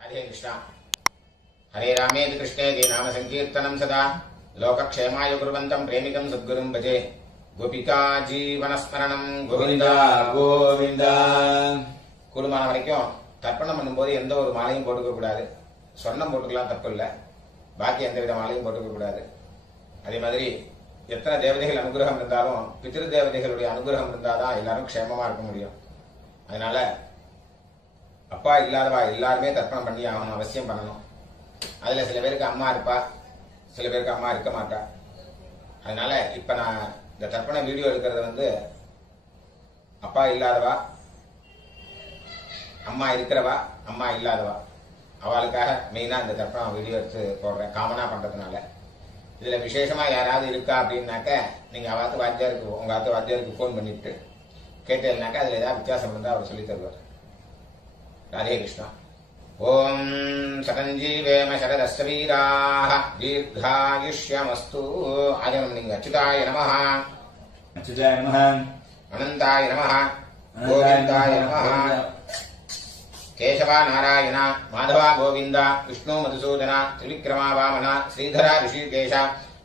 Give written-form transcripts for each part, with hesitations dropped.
हरे कृष्ण हरे रामेति कृष्णेति नाम संकीर्तनं सदा लोकक्षेमाय कुर्वन्तं प्रेमिकं सद्गुरुं भजे गोपिका जीवनस्मरणं गोविंद गोविंद கூடுமான வரைக்கும் தர்ப்பணம் பண்ணும்போது எந்த ஒரு மாலையும் போட்டுக்க கூடாது. சொர்ணம் போட்டுக்கலாம், தப்பு இல்லை. பாக்கி எந்த வித மாலையும் போட்டுக்க கூடாது. அதே மாதிரி எத்தனை தேவதைகள் அனுகிரகம் இருந்தாலும் பித்ரு தேவதைகளுடைய அனுகிரகம் இருந்தாதான் எல்லாரும் க்ஷேமமா இருக்க முடியும். அதனால அப்பா இல்லாதவா எல்லாருமே தர்ப்பணம் பண்ணி ஆகணும், அவசியம் பண்ணணும். அதுல சில பேருக்கு அம்மா இருப்பா, சில பேருக்கு அம்மா இருக்க மாட்டா. அதனால இப்ப நான் இந்த தர்ப்பண வீடியோ எடுக்கிறது அப்பா இல்லாதவா, அம்மா இருக்கிறவா, அம்மா இல்லாதவா, அவளுக்காக மெயினா இந்த தர்ப்பணம் வீடியோ எடுத்து போடுறேன், காமனா பண்றதுனால. இதுல விசேஷமா யாராவது இருக்கா அப்படின்னாக்க நீங்க அவாத்து வாத்தியாருக்கு, உங்க ஆத்து வாத்தியாருக்கு போன் பண்ணிட்டு கேட்டேன்னாக்கா அதுல ஏதாவது வித்தியாசம் இருந்தா அவர் சொல்லி தருவார். ராதே கிருஷ்ணா. ஓம் சதஞ்சீவேம சரதஸ்ய வீராः தீர்காயுஷ்யமஸ்து. ஆஜனம் நீங்க அச்சுதாய நமः, அச்சுதாய நமः, அனந்தாய நமः, கோவிந்தாய நமः. கேசவா நாராயண, மாதவா கோவிந்த, விஷ்ணு மதுசூதன, திரிவிக்ரமா வாமன, ஸ்ரீதரா ரிஷிகேஷ,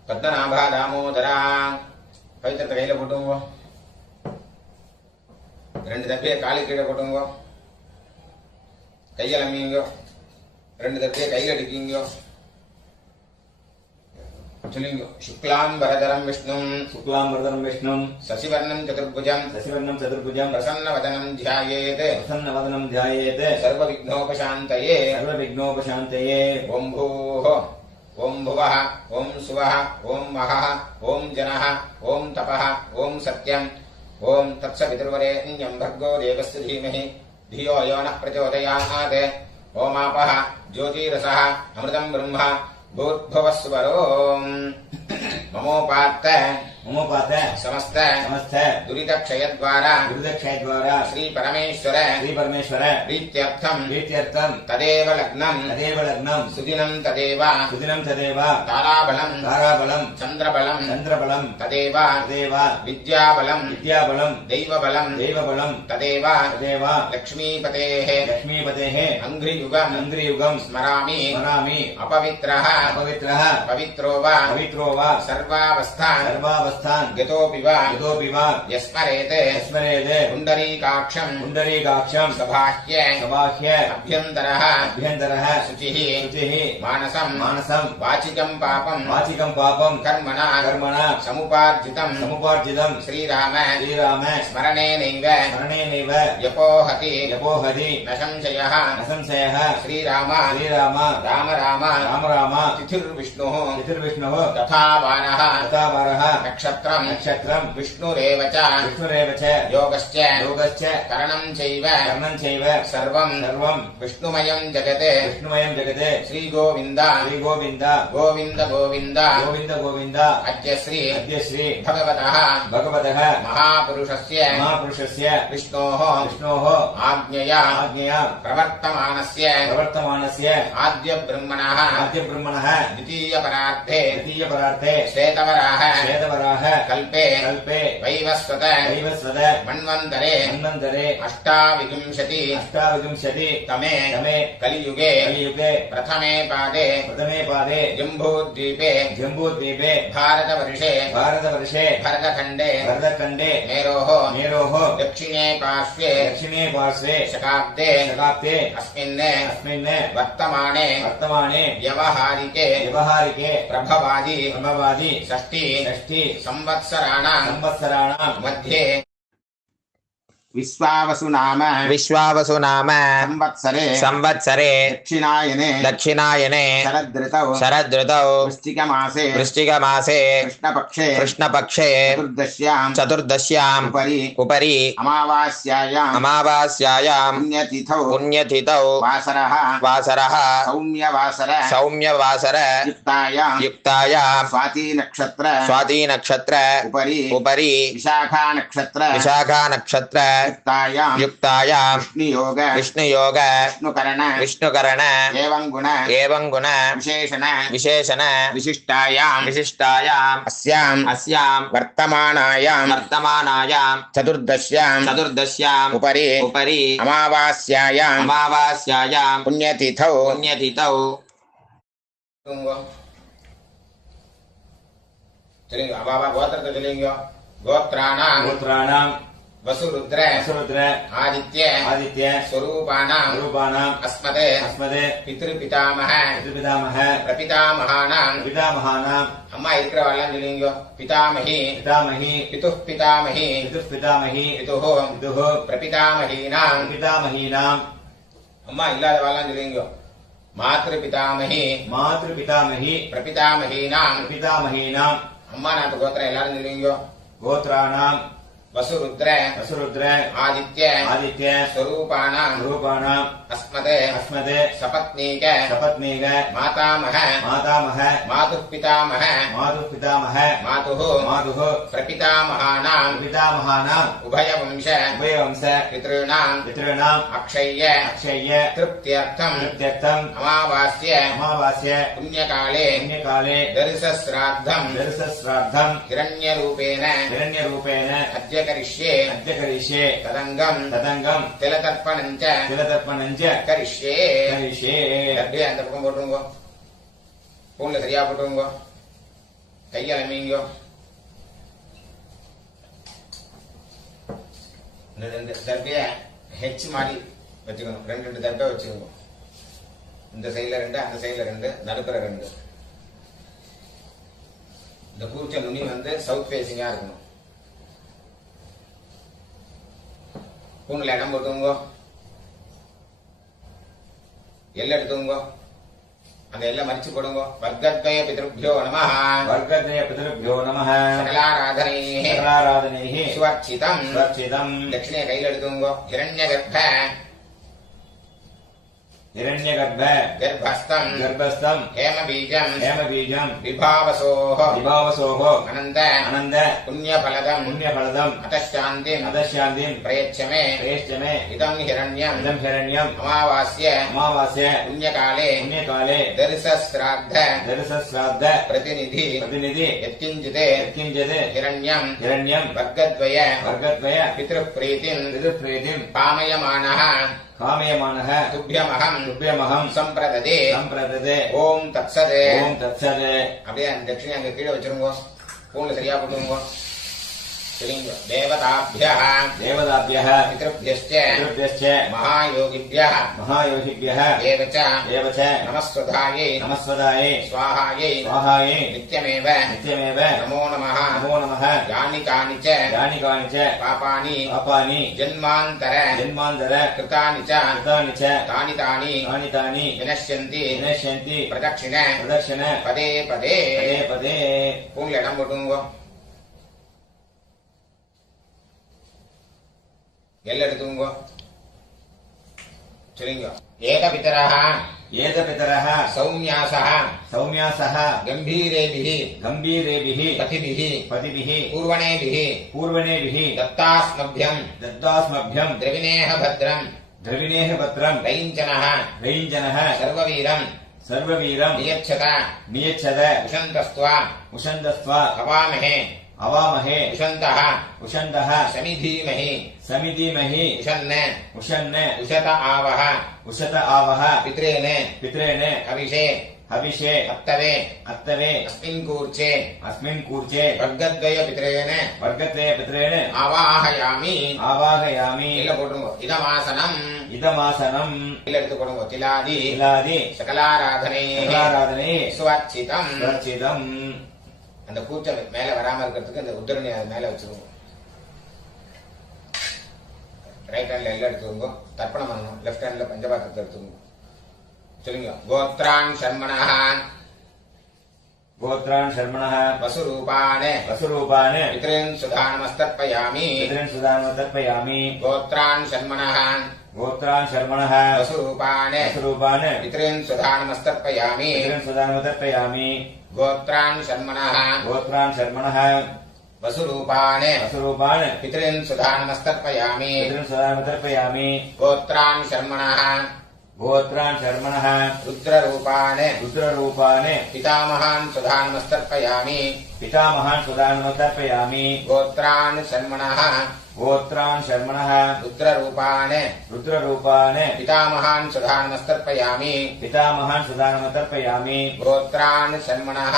பத்மநாபா தாமோதரா. பவித்திரத்தை கையில போட்டுங்க, ரெண்டு தப்பியை காலு கீழே போட்டுங்க, கையலம்பிங்க, ரெண்டு தப்பியை கையில் அடிக்கிங்க. சொல்லுங்க. சுக்லாம்பரதரம் விஷ்ணும், சுக்லாம்பரதரம் விஷ்ணும், சசிவர்ணம் சதுர்புஜம், சசிவர்ணம் சதுர்புஜம், பிரசன்னவதனம் த்யாயேத், பிரசன்னவதனம் த்யாயேத், சர்வவிக்னோபசாந்தயே, சர்வவிக்னோபசாந்தயே. ஓம் பூः, ஓம் புவः, ஓம் சுவः, ஓம் மகः, ஓம் ஜனः, ஓம் தபः, ஓம் சத்யம், ஓம் தத்சவிதுர்வரேண்யம் भर्गो देवस्य धीमहि धियो यो नः प्रचोदयात्. ओमापः ज्योतिरसः अमृतं ब्रह्म भूर्भुवस्वरो. ममोपात्त ममोपात समस्त समस्त दुरितक्षयद्वारा दुर्दक्षयद्वारा श्री परमेश्वर प्रीत्यर्थं तदेव लग्नं सुदिनं तदेव ताराबलं चन्द्रबलं तदेव विद्याबलं दैवबलं तदेव लक्ष्मीपतेः अङ्घ्रियुगं स्मरामि अपवित्रः पवित्रो वा सर्वावस्थान् यतोऽपि वा यस्मरेत् पुण्डरीकाक्षं सबाह्य अभ्यन्तरः शुचिः मानसं वाचिकं पापं कर्मणा समुपार्जितं श्रीराम स्मरणेनैव व्यपोहति न संशयः. श्रीराम राम तिथिर्विष्णुः तथा वारः नक्षत्रं विष्णुरेव च योगश्च करणं चैव सर्वं विष्णुमयं जगत्. श्रीगोविन्द गोविन्द अद्य श्री भगवतः महापुरुषस्य विष्णोः आज्ञया प्रवर्तमानस्य आद्य ब्रह्मणः द्वितीयपरार्थे श्वेतवराह कल्पे वैवस्वत मन्वन्तरे अष्टाविंशति तमे कलियुगे प्रथमे पादे जम्बूद्वीपे भारतवर्षे भरतखण्डे मेरोः दक्षिणे पार्श्वे शकाब्दे अस्मिन् वर्तमाने व्यवहारिके प्रभवादि षष्ठी संवत्सराणां मध्ये विश्वावसु नाम संवत्सरे दक्षिणायने शरदृतौ वृश्चिकमासे कृष्णपक्षे चतुर्दश्याम् उपरि अमावास्यायां पुण्यतिथौ वासरः सौम्यवासर युक्तायां स्वाति नक्षत्र उपरि विशाखा नक्षत्र युक्तायां विष्णुयोग विष्णुकरण एवं गुण विशेषण विशिष्टायां अस्यां वर्तमानायां चतुर्दश्यां उपरि अमावास्यायां पुण्यतिथौ चलेंगे बाबा गोत्र चलेंगे गोत्राणां वसुरुद्र आदित्य स्वरूपाणां अस्मदे पितृपितामह प्रपितामहानां अम्मा इरुक्कறவெல்லாம் சொல்லுங்க पितामही पितुः पितामही पितुः प्रपितामहीनां अम्मा இல்லாதவெல்லாம் சொல்லுங்க मातृपितामही प्रपितामहीनां अम्मा नाथ गोत्र எல்லாரும் சொல்லுங்க गोत्राणां वसुरुद्र आदित्य स्वरूपाणां अस्मदे सपत्नीक मातामह मातुः पितामह मातुः प्रपितामहानां उभयवंश पितॄणां अक्षय्य तृप्त्यर्थम् अमावास्य पुण्यकाले दर्शश्राद्धम् हिरण्यरूपेण अद्य करिष्ये तदंगम तिलतर्पणञ्च करिष्ये அப்படியே அந்த பக்கம் போட்டுங்க பூன்ல சரியா போட்டுங்க கையால மீங்க இந்த தர்பைய ஹெச் மாதிரி வச்சுக்கணும் ரெண்டு தர்பை வச்சுக்கோங்க இந்த சைடுல 2 அந்த சைடுல 2 நடுப்புற 2 இந்த கூர்ச்ச நுனி வந்து சவுத் ஃபேசிங்கா இருக்கணும் பூன்ல இடம் போட்டுங்க எல்லை எடுத்துங்க அந்த எல்லை மறிச்சு போடுங்க வர்க்கத்வய பிதృభ్యோ நமः சகலாராதனைः சுவர்ச்சிதம் தட்சிணை கையில் எடுத்துங்க हिरण्यगर्भ गर्भस्थं हेमबीजं विभावसोः अनन्त पुण्यफलदम् अतशान्तिं प्रयच्छ मे इदं हिरण्यम् अमावास्य पुण्यकाले दर्शश्राद्ध प्रतिनिधि यत्किञ्चित् हिरण्यम् वर्गद्वय पितृप्रीतिं कामयमानः तुभ्यमहं संप्रददे ओम तत्सदे அப்படியே அந்த தட்சிணை அங்க கீழே வச்சிருங்க பூன்ல சரியா போட்டுங்க சரிங்க தேவதாभ्यः पितृभ्यश्च महायोगिभ्यः एवच नमस्वधायै स्वाहायै नित्यमेव नमो नमः यानि कानि च पापानि जन्मान्तर कृतानि च तानि विनश्यन्ति प्रदक्षिण पदे பூன்ல இடம் போட்டுங்க எல்லை எடுத்துங்க சரிங்க ஏகபிதரः सौम्यासः गंभीरेभिः पतिभिः पूर्वणेभिः दत्तास्मभ्यं द्रविणेह भद्रं रैञ्जनः सर्ववीरं नियच्छत उषन्तस्त्वा अवामहे उषन्तः समिधीमहि उषन्न उषत आवह पित्रेण हविषे अत्तवे अस्मिन् कूर्चे वर्गद्वय पित्रेण आवाहयामि இல்ல போடுங்க இதமாசனம் இல்ல எடுத்து போடுங்க திலாதி சகலாராதனை சுவர்ச்சிதம் அந்த கூச்சல் மேல வராம இருக்கிறதுக்கு அந்த உத்தரணி மேல வச்சிருவோம் ரைட் ஹேண்ட்ல எல்லாம் எடுத்துக்கோங்க தர்ப்பணம் பண்ணணும் லெஃப்ட் ஹேண்ட்ல பஞ்சபாத்திரத்தை எடுத்துக்கோங்க சொல்லுங்க கோத்ரான் शर्मणः वसुरूपान् पितॄन् सुधानमस्तर्पयामि गोत्रान् शर्मणः वसुरूपान् पितॄन् सुधानमस्तर्पयामि गोत्रान् शर्मणः वसुरूपान् वसुरूपान् पितॄन् सुधानमस्तर्पयामि पितॄन् सुधानमतर्पयामि गोत्रान् शर्मणः गोत्रान् शर्मणः रुद्ररूपान् रुद्ररूपान् पितामहान् सुधानमस्तर्पयामि पितामहान् सुधानमतर्पयामि गोत्रान् शर्मणः गोत्रान् शर्मणः रुद्ररूपान् रुद्ररूपान् पितामहान् सुधानमस्तर्पयामि पितामहान् सुधानमतर्पयामि गोत्रान् शर्मणः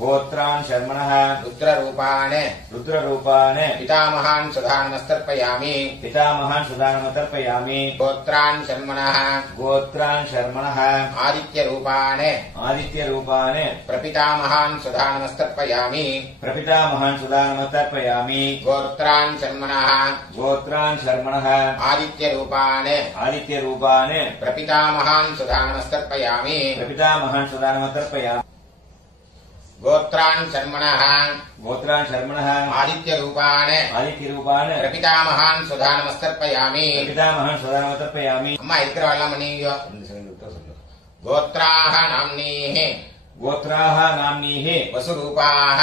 गोत्रान् शर्मणः रुद्ररूपान् रुद्ररूपान् पितामहान् सुधानमस्तर्पयामि पितामहान् सुधानमतर्पयामि गोत्रान् शर्मणः गोत्रान् शर्मणः आदित्यरूपान् आदित्यरूपान् प्रपितामहान् सुधानमस्तर्पयामि प्रपितामहान् सुधानमतर्पयामि गोत्रान् शर्मणः गोत्रान् शर्मणः आदित्यरूपान् आदित्यरूपान् प्रपितामहान् सुधानमस्तर्पयामि प्रपितामहान् सुधानमतर्पयामि गोत्रान् शर्मणः गोत्रान् शर्मणः आदित्यरूपान् आदित्यरूपान् प्रपितामहान् सुधानमस्तर्पयामि प्रपितामहान् सुधानमतर्पयामि அம்மா இருக்கிறவெல்லாம் நீங்க गोत्राः नाम्नीः गोत्राः नाम्नीः वसुरूपाः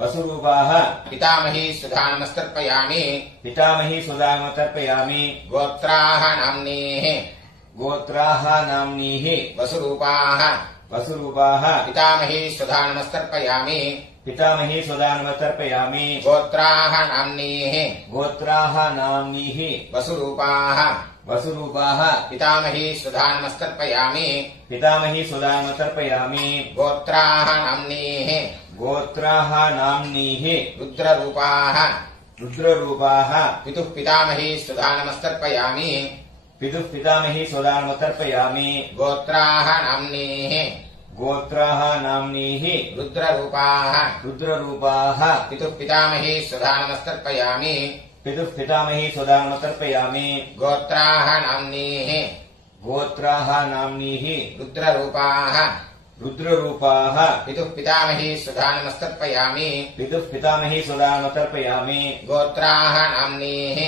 वसुरूपाः पितामही सुधानमस्तर्पयामि पितामही सुधानमतर्पयामि गोत्राः नाम्नीः गोत्राः नाम्नीः वसुरूपाः वसुरूपाः पितामही सुधानमस्तर्पयामि पितामही सुधानमतर्पयामि गोत्राः नाम्नीः गोत्राः नाम्नीः वसुरूपाः वसुरूपाः पितामही सुधानमस्तर्पयामि पितामही सुधानमतर्पयामि गोत्राः नाम्नीः गोत्राः नाम्नीः रुद्ररूपाः रुद्ररूपाः पितुः पितामही सुधानमस्तर्पयामि पितुः पितामही सुधानमतर्पयामि गोत्राः नाम्नीः गोत्राः नाम्नीः रुद्ररूपाः रुद्ररूपाः पितुः पितामही सुधानमस्तर्पयामि पितुः पितामही सुधानमतर्पयामि गोत्राः नाम्नीः गोत्राः नाम्नीः रुद्ररूपाः रुद्ररूपाः पितुः पितामही सुधानमस्तर्पयामि पितुः पितामही सुधानमतर्पयामि गोत्राः नाम्नीः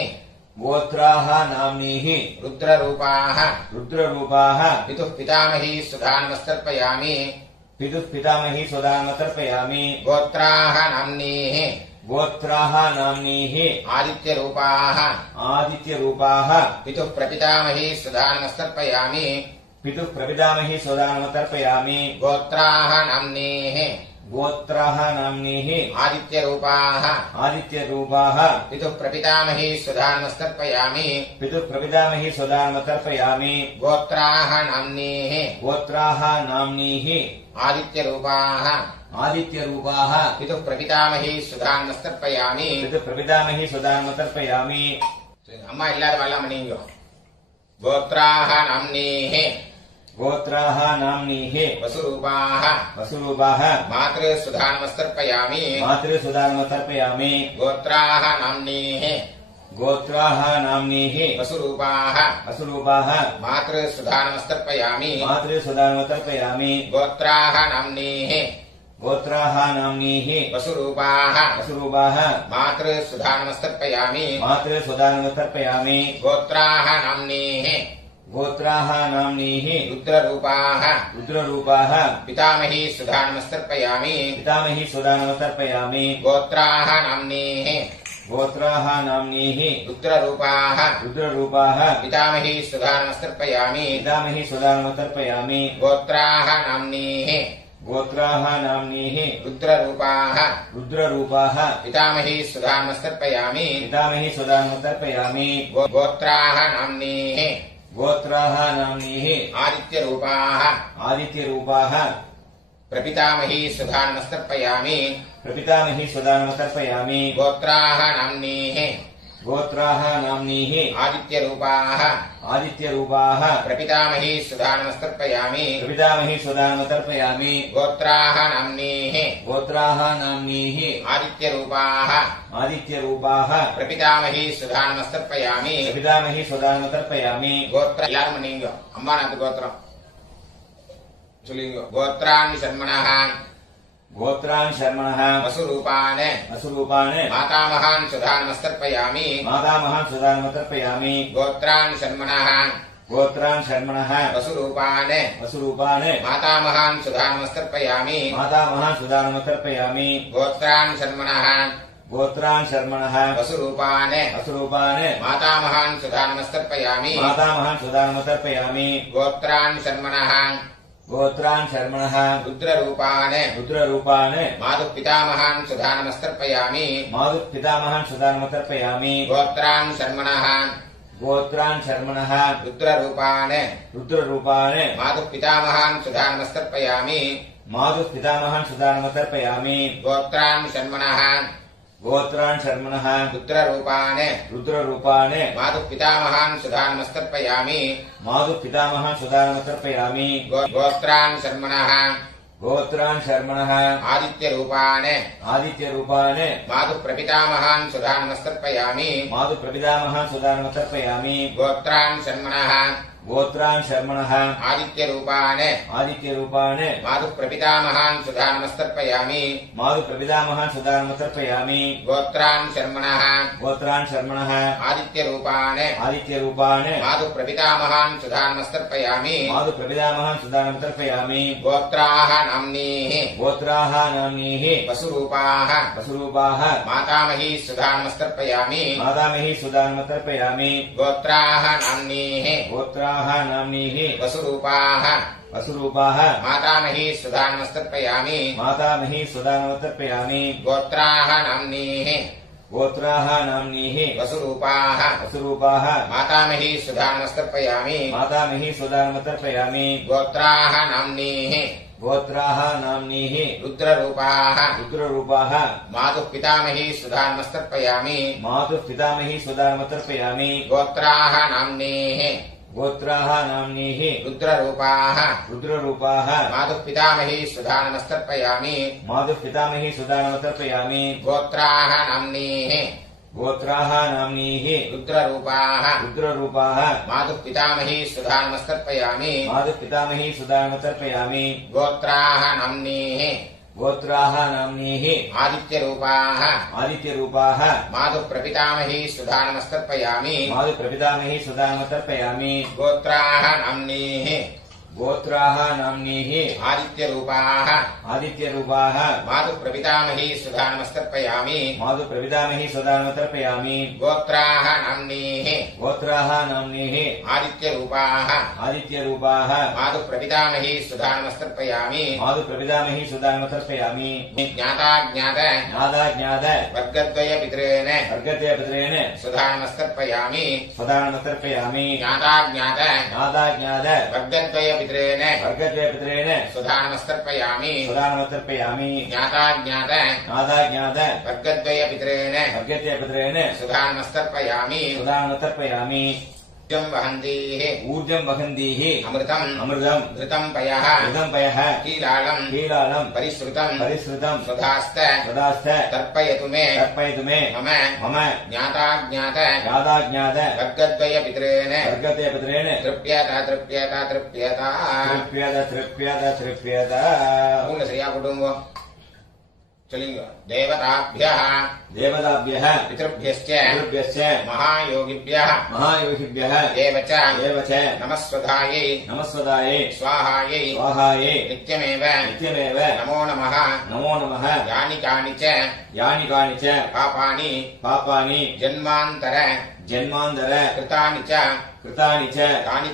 गोत्राः नाम्नीः रुद्ररूपाः रुद्ररूपाः पितुः पितामही सुधानमस्तर्पयामि पितुः पितामही सुधानमतर्पयामि गोत्राः नाम्नीः गोत्राः नाम्नीः आदित्यरूपाः आदित्यरूपाः पितुः प्रपितामही सुधानमस्तर्पयामि पितुः प्रपितामही सुधानमतर्पयामि गोत्राः नाम्नीः गोत्राः नाम्नीः आदित्यरूपाः आदित्यरूपाः पितुः प्रपितामही सुधानमस्तर्पयामि पितुः प्रपितामही सुधानमतर्पयामि गोत्राः नाम्नीः गोत्राः नाम्नीः आदित्यरूपाः आदित्यरूपाः पितुः प्रपितामही सुधानमस्तर्पयामि पितुः प्रपितामही सुधानमतर्पयामि अम्मा इल्लादवल्लाम நீங்க गोत्राः नाम्नीः गोत्राः नाम्नीः वसुरूपाः वसुरूपाः मातृ सुधानमस्तर्पयामि मातृ सुधानमतर्पयामि गोत्राः नाम्नीः गोत्राः नाम्नीः वसुरूपाः वसुरूपाः मातृ सुधानमस्तर्पयामि मातृ सुधानमतर्पयामि गोत्राः नाम्नीः गोत्राः नाम्नीः वसुरूपाः वसुरूपाः मातृ सुधानमस्तर्पयामि मातृ सुधानमतर्पयामि गोत्राः नाम्नीः गोत्राः नाम्नीः रुद्ररूपाः रुद्ररूपाः पितामही सुधानमस्तर्पयामि पितामही सुधानमतर्पयामि गोत्राः नाम्नीः गोत्राः नाम्नीः रुद्ररूपाः रुद्ररूपाः पितामही सुधानमस्तर्पयामि पितामही सुधानमतर्पयामि गोत्राः नाम्नीः गोत्राः नाम्नीः रुद्ररूपाः रुद्ररूपाः पितामही सुधानमस्तर्पयामि पितामही सुधानमतर्पयामि गोत्राः नाम्नीः गोत्राः नाम्नीः आदित्यरूपाः आदित्यरूपाः प्रपितामही सुधानमस्तर्पयामि प्रपितामही सुधानमतर्पयामि गोत्राः नाम्नीः गोत्राः नाम्नीः आदित्यरूपाः आदित्यरूपाः प्रपितामही सुधानमस्तर्पयामि प्रपितामही सुधानमतर्पयामि गोत्राः नाम्नीः गोत्राः नाम्नीः आदित्यरूपाः आदित्यरूपाः प्रपितामही सुधानमस्तर्पयामि प्रपितामही सुधानमतर्पयामि गोत्र எல்லாரும் நீங்க அம்மா நாத்து கோத்திரம் சொல்லுங்க गोत्रान् शर्मणः गोत्रान् शर्मणः वसुरूपान् वसुरूपान् मातामहान् सुधानमस्तर्पयामि मातामहान् सुधानमतर्पयामि गोत्रान् शर्मणः गोत्रान् शर्मणः वसुरूपान् वसुरूपान् मातामहान् सुधानमस्तर्पयामि मातामहान् सुधानमतर्पयामि गोत्रान् शर्मणः गोत्रान् शर्मणः वसुरूपान् वसुरूपान् मातामहान् सुधा नमस्तर्पयामि मातामहान् सुधा नमस्तर्पयामि गोत्रान् शर्मणः गोत्रान् शर्मणः रुद्ररूपान् रुद्ररूपान् मातुः पितामहान् सुधा नमस्तर्पयामि मातुः पितामहान् सुधा नमस्तर्पयामि गोत्रान् शर्मणः गोत्रान् शर्मणः रुद्ररूपान् रुद्ररूपान् मातुः पितामहान् सुधा नमस्तर्पयामि मातुः पितामहान् सुधा नमस्तर्पयामि गोत्रान् शर्मणः गोत्रान् शर्मणः रुद्ररूपान् रुद्ररूपान् मातुः पितामहान् सुधा नमस्तर्पयामि मातुः पितामहान् सुधा नमस्तर्पयामि गोत्रान् शर्मणः गोत्रान् शर्मणः आदित्यरूपान् आदित्यरूपान् मातुः प्रपितामहान् सुधा नमस्तर्पयामि मातुः प्रपितामहान् सुधा नमस्तर्पयामि गोत्रान् शर्मणः गोत्रान् शर्मणः आदित्यरूपान् आदित्यरूपान् मातुः प्रपितामहान् सुधा नमस्तर्पयामि मातुः प्रपितामहान् सुधा नमस्तर्पयामि गोत्रान् शर्मणः गोत्रान् शर्मणः आदित्यरूपान् आदित्यरूपान् मातुः प्रपितामहान् सुधा नमस्तर्पयामि मातुः प्रपितामहान् सुधा नमस्तर्पयामि गोत्राः नाम्नीः गोत्राः नाम्नीः वसुरूपाः वसुरूपाः मातामही सुधा नमस्तर्पयामि मातामही सुधा नमस्तर्पयामि गोत्राः नाम्नीः गोत्राः नाम्नीः वसुरूपाः वसुरूपाः मातामही सुधा नमस्तर्पयामि मातामही सुधा नमस्तर्पयामि गोत्राः नाम्नीः गोत्राः नाम्नीः वसुरूपाः वसुरूपाः मातामही सुधा नमस्तर्पयामि मातामही सुधा नमस्तर्पयामि गोत्राः नाम्नीः गोत्राः नाम्नीः रुद्ररूपाः रुद्ररूपाः मातुः पितामही सुधा नमस्तर्पयामि मातुः पितामही सुधा नमस्तर्पयामि गोत्राः नाम्नीः गोत्राः नाम्नीः रुद्ररूपाः रुद्ररूपाः मातुः पितामही सुधा नमस्तर्पयामि मातुः पितामही सुधा नमस्तर्पयामि गोत्राः नाम्नीः गोत्राः नाम्नीः रुद्ररूपाः रुद्ररूपाः मातुः पितामही सुधा नमस्तर्पयामि मातुः पितामही सुधा नमस्तर्पयामि गोत्राः नाम्नीः गोत्राः नाम्नीः आदित्यरूपाः आदित्यरूपाः मातुः प्रपितामही सुधा नमस्तर्पयामि मातुः प्रपितामही सुधा नमस्तर्पयामि गोत्राः नाम्नीः गोत्राः नाम्नीः आदित्यरूपाः आदित्यरूपाः मातुः प्रपितामही सुधा नमस्तर्पयामि मातुः प्रपितामही सुधा नमस्तर्पयामि गोत्राः नाम्नीः गोत्राः नाम्नीः आदित्यरूपाः आदित्यरूपाः मातुः प्रपितामही सुधा नमस्तर्पयामि मातुः प्रपितामही सुधा नमस्तर्पयामि ज्ञाताज्ञात ज्ञाताज्ञात वर्गद्वयपितॄन् वर्गद्वयपितॄन् सुधा नमस्तर्पयामि सुधा नमस्तर्पयामि ज्ञाताज्ञात ज्ञाताज्ञात वर्गद्वयपितॄन् वर्गद्वयपितॄन् सुधा नमस्तर्पयामि सुधा नमस्तर्पयामि ज्ञाताज्ञात ज्ञाताज्ञात वर्गद्वयपितॄन् वर्गद्वयपितॄन् सुधा नमस्तर्पयामि सुधा नमस्तर्पयामि ऊर्जं वहन्तीः ऊर्जं वहन्तीः अमृतम् अमृतम् घृतं पयः घृतं पयः कीलालम् कीलालम् परिश्रुतम् परिश्रुतम् सुधास्त तदास्थ तर्पयतु मे तर्पयतु मे मम मम ज्ञाताज्ञात ज्ञाताज्ञात वर्गद्वयपितॄन् वर्गद्वयपितॄन् तृप्यत तृप्यत तृप्यत तृप्यत तृप्यत तृप्यत पूर्ण சரியா போடுங்க சொல்லுங்க देवताभ्यः देवताभ्यः पितृभ्यश्च पितृभ्यश्च महायोगिभ्यः महायोगिभ्यः एव च नमस्वधायै नमस्वधायै स्वाहायै स्वाहायै नित्यमेव नित्यमेव नमो नमः यानि कानि च पापानि जन्मान्तर कृतानि च तानि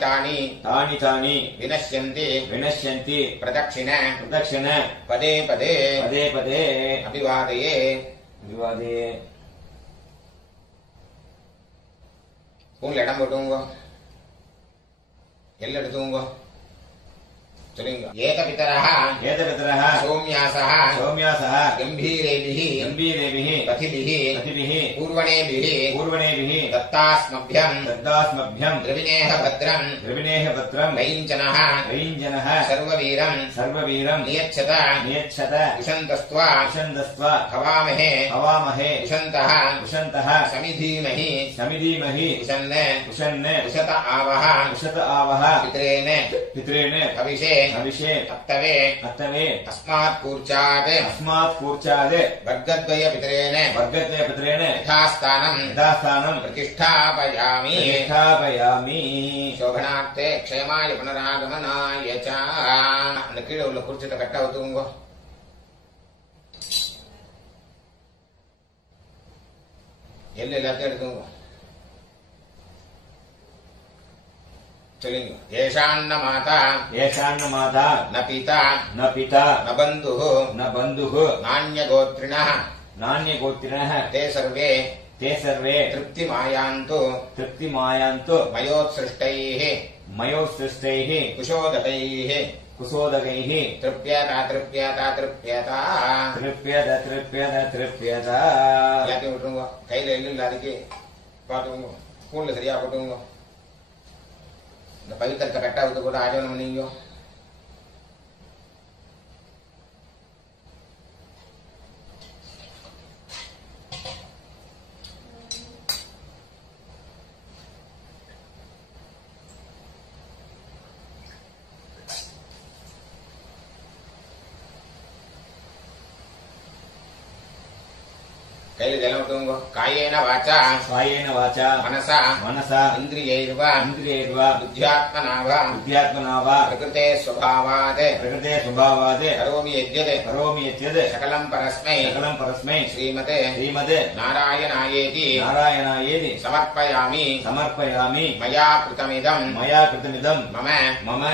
तानि विनश्यन्ति प्रदक्षिण पदे पदे अभिवादये பூங்ல இடம் போட்டுங்க எல்லாம் எடுத்துங்க சொல்லுங்க ஏகபிதரः சௌம்யாசः கம்பீரேபிः கதிபிः பூர்வணேபிः दत्तास्मभ्यं द्रविणेह भद्रं रैञ्जनः सर्ववीरं नियच्छत विशन्तस्त्वा हवामहे विशन्तः समिधीमहि विशन् विशत आवः पितॄन् हविषे अत्तवे अस्मात् कूर्चात् वर्गद्वयपितॄन् यथास्थानं प्रतिष्ठापयामि शोभनार्थे क्षेमाय पुनरागमनाय च அந்த கீழே உள்ள குறிச்சிட்ட கட்ட ஊத்துங்க எள்ளு எல்லாத்தையும் எடுத்துங்க. சொல்லுங்க. ஏஷான்ன மாதா ஏஷான்ன மாதா ந பிதா ந பிதா ந பந்துः ந பந்துः நான்யகோத்ரிணः நான்யகோத்திரः ते सर्वे ते सर्वे तृप्तिमायान्तु तृप्तिमायान्तु मयोत्सृष्टैः मयोत्सृष्टैः कुशोदकैः कुशोदकैः तृप्यता तृप्यता तृप्यता तृप्यत तृप्यत तृप्यत எல்லாத்தையும் விட்டுருங்க. கையில எள்ளு இல்லாதக்கு பார்த்துக்கோங்க. ஸ்கூல்ல சரியா போட்டுங்க. இந்த பவித்திரத்தை கட்டா விட்டு கூட ஆஜவனம் பண்ணீங்க. கையில ஜலம் விட்டுங்க. காயேன வாச்சா कायेन वाचा मनसा मनसा इन्द्रियैर्व इन्द्रियैर्वा बुद्ध्यात्मना वा बुद्ध्यात्मना वा प्रकृते स्वभावात् प्रकृते स्वभावात् करोमि यद्यत् करोमि यद्यत् सकलं परस्मै सकलं परस्मै श्रीमते श्रीमते नारायणायेति नारायणायेति समर्पयामि समर्पयामि मया कृतमिदं मया कृतमिदं मम मम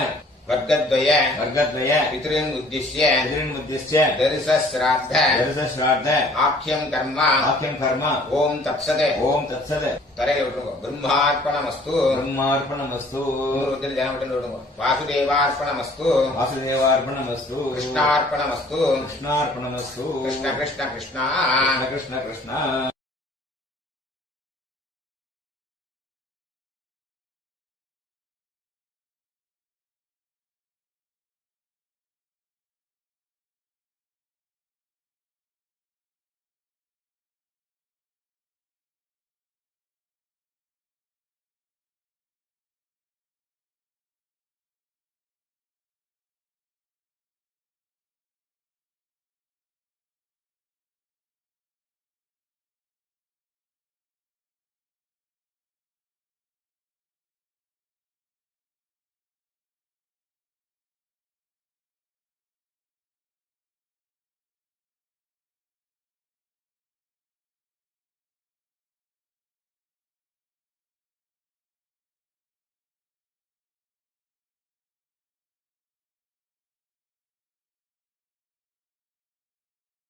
वर्गद्वय वर्गद्वय पितॄन् उद्दिश्य पितॄन्मुद्दिश्य दर्शश्राद्ध दर्शश्राद्ध आख्यं कर्म आख्यं कर्म ओम तत्सत् ओम तत्सत् तरेल विட்டுருங்க. ब्रह्मार्पणमस्तु ब्रह्मार्पणमस्तु ருத்ர ஜனவட்டன் விடுங்க. வாசுதேவார்ப்பணமஸ்து वासुदेवार्पणमस्तु கிருஷ்ணார்ப்பணமஸ்து कृष्णार्पणमस्तु கிருஷ்ண கிருஷ்ண கிருஷ்ணா कृष्ण कृष्ण कृष्ण